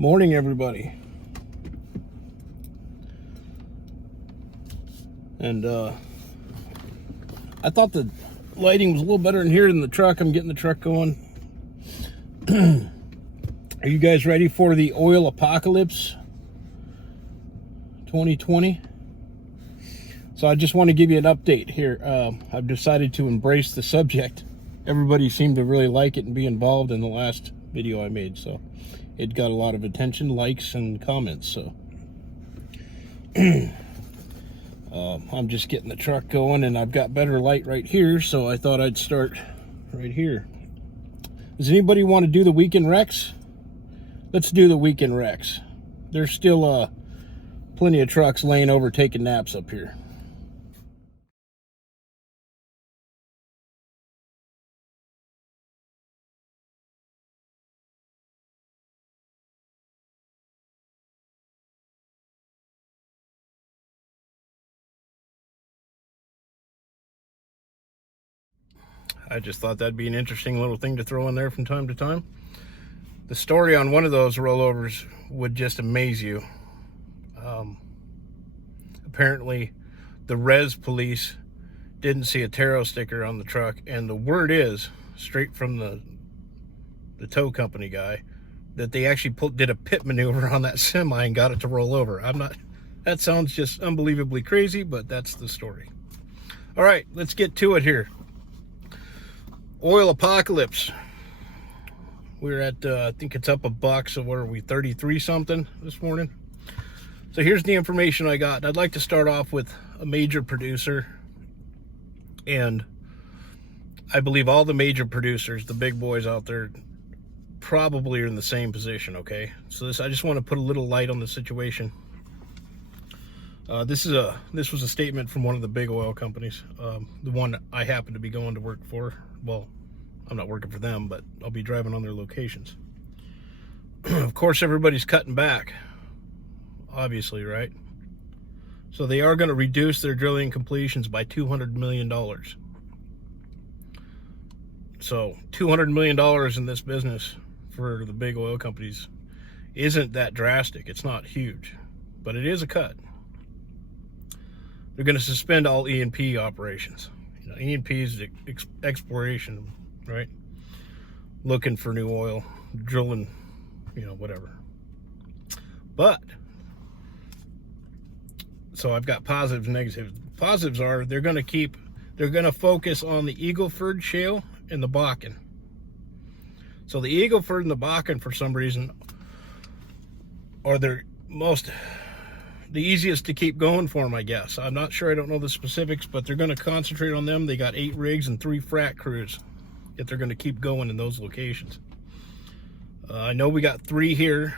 Morning, everybody. And I thought the lighting was a little better in here than the truck. I'm getting the truck going. Are you guys ready for the oil apocalypse 2020? So I just want to give you an update here. I've decided to embrace the subject. Everybody seemed to really like it and be involved in the last video I made, so it got a lot of attention, likes, and comments. So I'm just getting the truck going, and I've got better light right here, so I thought I'd start right here. Does anybody want to do the weekend wrecks? Let's do the weekend wrecks. There's still plenty of trucks laying over taking naps up here. I just thought that'd be an interesting little thing to throw in there from time to time. The story on one of those rollovers would just amaze you. Apparently, the res police didn't see a taro sticker on the truck, and the word is, straight from the tow company guy, that they actually did a pit maneuver on that semi and got it to roll over. That sounds just unbelievably crazy, but that's the story. All right, let's get to it here. Oil apocalypse. We're at, I think it's up a buck, so what are we, 33 something this morning? So here's the information I got. I'd like to start off with a major producer, and I believe all the major producers, the big boys out there, probably are in the same position, okay? So I just want to put a little light on the situation. This was a statement from one of the big oil companies, the one I happen to be going to work for. Well, I'm not working for them, but I'll be driving on their locations. Of course, everybody's cutting back, obviously, right? So they are going to reduce their drilling completions by $200 million. So $200 million in this business for the big oil companies isn't that drastic. It's not huge, but it is a cut. They're going to suspend all E&P operations. You know, E&P is exploration, right? Looking for new oil, drilling, whatever. But, so I've got positives and negatives. Positives are they're going to focus on the Oilfield shale and the Bakken. So the Oilfield and the Bakken, for some reason, are the easiest to keep going for them, I guess. I'm not sure, I don't know the specifics, but they're going to concentrate on them. They got 8 rigs and 3 frac crews that they're going to keep going in those locations. I know we got 3 here.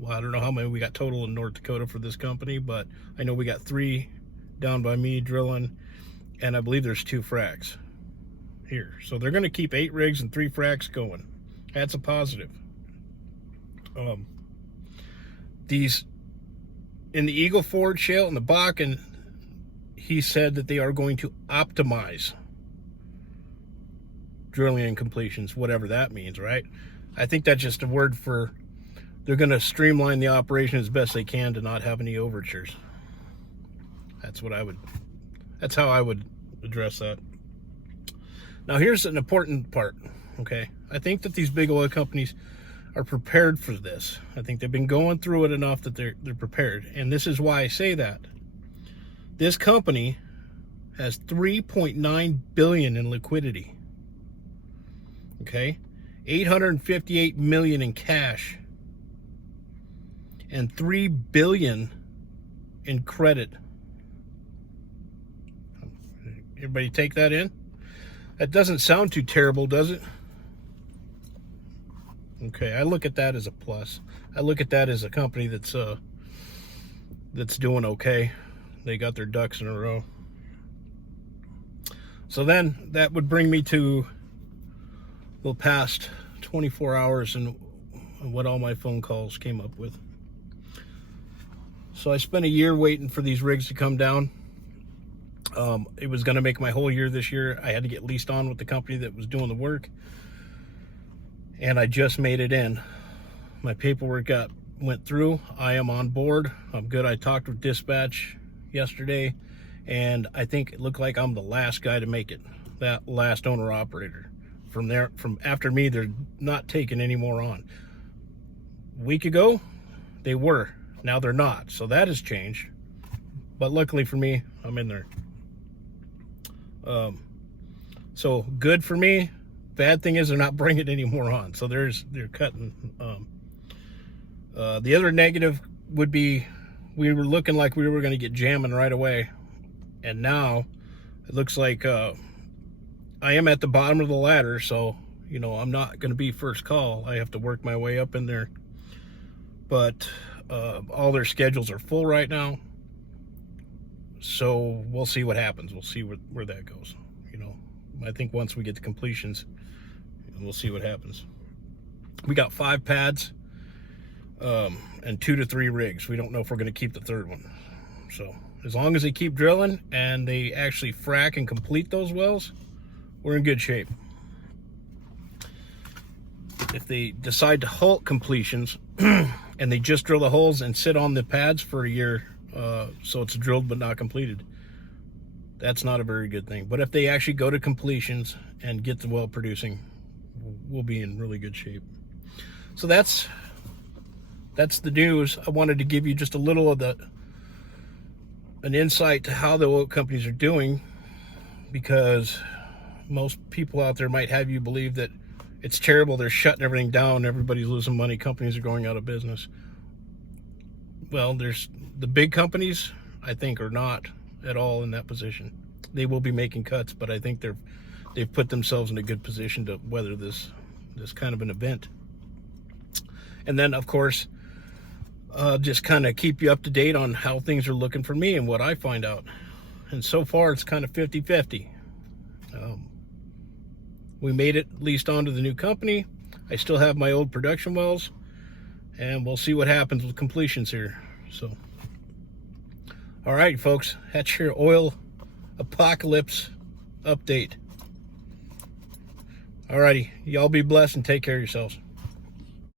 Well, I don't know how many we got total in North Dakota for this company, but I know we got 3 down by me drilling, and I believe there's 2 fracs here. So they're going to keep 8 rigs and 3 fracs going. That's a positive. These in the Oilfield shale and the Bakken, he said that they are going to optimize drilling and completions, whatever that means, right? I think that's just a word for they're going to streamline the operation as best they can to not have any overtures. That's how I would address that. Now here's an important part, okay? I think that these big oil companies are prepared for this. I think they've been going through it enough that they're prepared. And this is why I say that. This company has $3.9 billion in liquidity. Okay? $858 million in cash. And $3 billion in credit. Everybody take that in? That doesn't sound too terrible, does it? Okay, I look at that as a plus. I look at that as a company that's doing okay. They got their ducks in a row. So then that would bring me to the past 24 hours and what all my phone calls came up with. So I spent a year waiting for these rigs to come down. It was going to make my whole year this year. I had to get leased on with the company that was doing the work. And I just made it in My paperwork went through. I am on board. I'm good. I talked with dispatch yesterday, and I think it looked like I'm the last guy to make it. That last owner operator. From after me, they're not taking any more on. A week ago, they were. Now they're not. So that has changed. But luckily for me, I'm in there. So good for me. Bad thing is they're not bringing any more on. So they're cutting. The other negative would be we were looking like we were going to get jamming right away. And now it looks like I am at the bottom of the ladder. So, you know, I'm not going to be first call. I have to work my way up in there. But all their schedules are full right now. So we'll see what happens. We'll see where that goes. You know, I think once we get to completions, we'll see what happens. We got 5 pads and 2 to 3 rigs. We don't know if we're going to keep the third one. So as long as they keep drilling and they actually frack and complete those wells, we're in good shape. If they decide to halt completions and they just drill the holes and sit on the pads for a year, so it's drilled but not completed, that's not a very good thing. But if they actually go to completions and get the well producing, we'll be in really good shape. So that's the news. I wanted to give you just a little of an insight to how the oil companies are doing, because most people out there might have you believe that it's terrible, they're shutting everything down, everybody's losing money, companies are going out of business. Well, there's the big companies, I think, are not at all in that position. They will be making cuts, but I think they've put themselves in a good position to weather this kind of an event. And then, of course, just kind of keep you up to date on how things are looking for me and what I find out. And so far, it's kind of 50-50. We made it at least onto the new company. I still have my old production wells, and we'll see what happens with completions here. So, all right, folks, that's your oil apocalypse update. All righty, y'all be blessed and take care of yourselves.